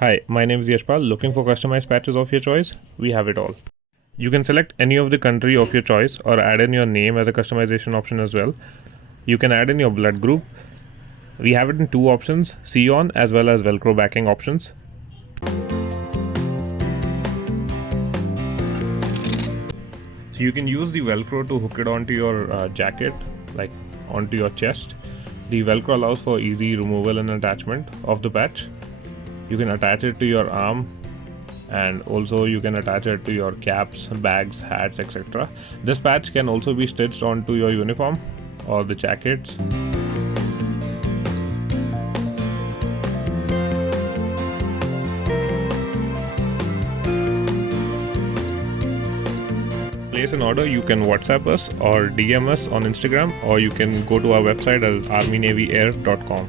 Hi, my name is Yashpal. Looking for customized patches of your choice? We have it all. You can select any of the country of your choice or add in your name as a customization option as well. You can add in your blood group. We have it in two options, C-on as well as Velcro backing options. So you can use the Velcro to hook it onto your jacket, like onto your chest. The Velcro allows for easy removal and attachment of the patch. You can attach it to your arm, and also you can attach it to your caps, bags, hats, etc. This patch can also be stitched onto your uniform or the jackets. Place an order, you can WhatsApp us or DM us on Instagram, or you can go to our website as ArmyNavyAir.com.